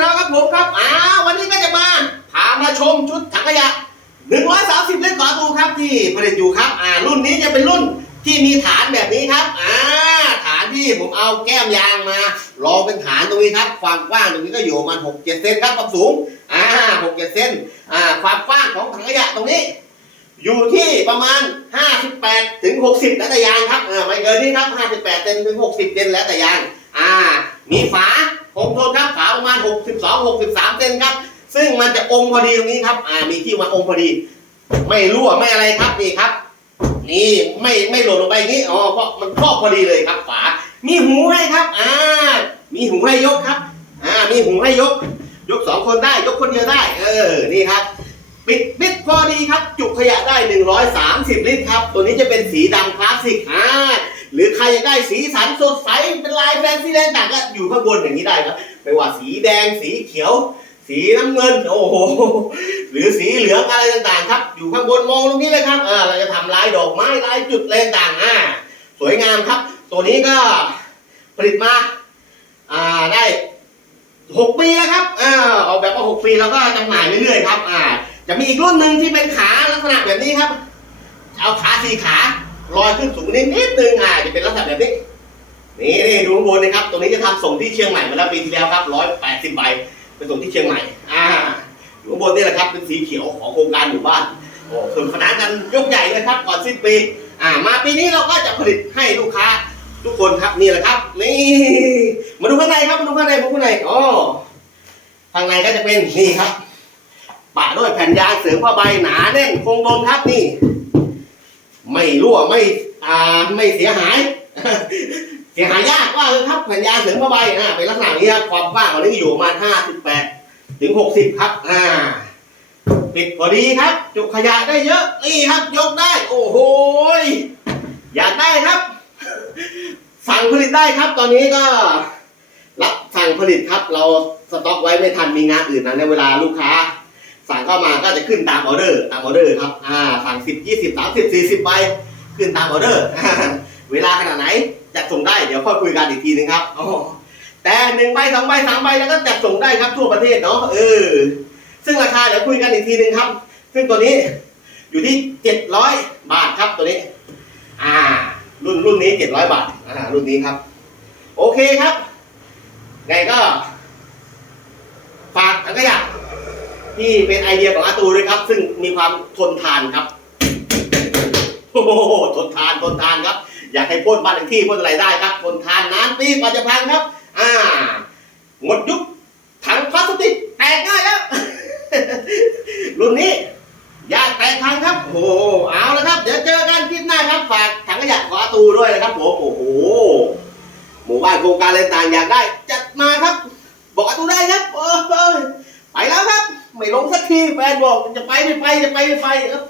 ครับผมครับอ่าวันนี้ก็จะมาพามาชมชุดถังขยะ 130 เล่มฝาตูครับที่ผลิตอยู่ครับอ่ารุ่นนี้จะเป็นรุ่นที่มีฐานแบบนี้ครับอ่าฐานที่ผมเอาแก้มยางมารองเป็นฐานตรงนี้ครับ ความกว้างตรงนี้ก็อยู่ประมาณ6 7เซนครับความสูงอ่า6 7เซนอ่าความกว้างของถังขยะตรงนี้ อยู่ที่ประมาณ 58 ถึง 60 แล้วแต่ยางครับเออไม่เกินนี้ครับ 58เซนถึง 60เซนแล้วแต่ยางอ่ามีฝา คงทนครับฝาประมาณ 62 63 เซนครับ ซึ่งมันจะองค์พอดีตรงนี้ครับ อ่า มีที่มาองค์พอดี ไม่รั่วไม่อะไรครับนี่ครับ นี่ไม่ไม่หล่นลงไปงนี้อ๋อเพราะมันครอบพอดีเลยครับ ฝา มีหูให้ครับ อ่า มีหูให้ยกครับ อ่า มีหูให้ยก ยกสองคนได้ ยกคนเดียวได้ เออ นี่ครับปิดมิดพอดีครับ จุขยะได้ 130 ลิตรครับ ตัวนี้จะเป็นสีดำคลาสสิกอ่า หรือใครอยากได้สีสันสดใสเป็นลายแฟนซีแดงต่างก็อยู่ข้างบนอย่างนี้ได้ครับไม่ว่าสีแดงสีเขียว สีน้ำเงินโอ้โหหรือสีเหลืองอะไรต่างๆ ครับ อยู่ข้างบนมองตรงนี้เลยครับเราจะทำลายดอกไม้ลายจุดอะไรต่างอ่าสวยงามครับ ตัวนี้ก็ผลิตมาอ่าได้หกปีแล้วครับอ่าออกแบบมาหกปีแล้วก็จำหน่ายเรื่อยๆครับอ่าจะมีอีกรุ่นหนึ่งที่เป็นขาลักษณะแบบนี้ครับ เอาขาสี่ขา ลอยขึ้นสูงนิดนิดนึงอ่าจะเป็นลักษณะแบบนี้นี่นี่ดูข้างบนนะครับตรงนี้จะทำส่งที่เชียงใหม่มาแล้วปีที่แล้วครับร้อยแปดสิบใบไปส่งที่เชียงใหม่อ่าอยู่ข้างบนนี่แหละครับเป็นสีเขียวของโครงการหมู่บ้านโอ้สนุกสนานกันยกใหญ่เลยครับก่อนสิ้นปีอ่ามาปีนี้เราก็จะผลิตให้ลูกค้าทุกคนครับนี่แหละครับ นี่มาดูข้างในครับมาดูข้างในผมข้างในอ๋อข้างในก็จะเป็นนี่ครับปะด้วยแผ่นยางเสริมผ้าใบหนาแน่นคงทนครับนี่ ไม่รั่วไม่อ่าไม่เสียหาย เสียหายยากว่าเลยครับแผ่นยางเสริมผ้าใบอ่าเป็นลักษณะนี้ครับความกว้างของนี้อยู่ประมาณห้าสิบแปดถึงหกสิบครับอ่าปิดพอดีครับ จุขยะได้เยอะนี่ครับยกได้ โอ้โหอยากได้ครับ สั่งผลิตได้ครับ ตอนนี้ก็ รับสั่งผลิตครับ เราสต็อกไว้ไม่ทันมีงานอื่นนะในเวลาลูกค้า สั่งเข้ามาก็จะขึ้นตามออเดอร์ตามออเดอร์ครับอ่าสั่งสิบยี่สิบสามสิบสี่สิบใบขึ้นตามออเดอร์ เวลาขนาดไหนจัดส่งได้เดี๋ยวค่อยคุยกันอีกทีนึงครับอ๋อแต่หนึ่งใบสองใบสามใบแล้วก็จัดส่งได้ครับทั่วประเทศเนาะเออซึ่งราคาเดี๋ยวคุยกันอีกทีนึงครับ ซึ่งตัวนี้อยู่ที่เจ็ดร้อยบาทครับตัวนี้ อ่า รุ่นรุ่นนี้เจ็ดร้อยบาทอ่ารุ่นนี้ครับ โอเคครับไงก็ ฝากถังขยะ ที่เป็นไอเดียของอาตูด้วยครับ ซึ่งมีความทนทานครับโอ้โหทนทานทนทานครับ อยากให้พ่นบ้านเลขที่พ่นอะไรได้ครับทนทานนานปีกว่าจะพังครับ อ่าหมดยุคถังพลาสติกแตกง่ายแล้ว รุ่นนี้ยากแตกพังครับโอ้โหเอาละครับ เดี๋ยวเจอกันคลิปหน้าครับฝากถังขยะของอาตูด้วยนะครับผมโอ้โหหมู่บ้านโครงการอะไรต่างอยากได้ จัดมาครับ บอกอาตูได้ครับ ทีแฟนบอกจะไปไม่ไปจะไปไม่ไปครับ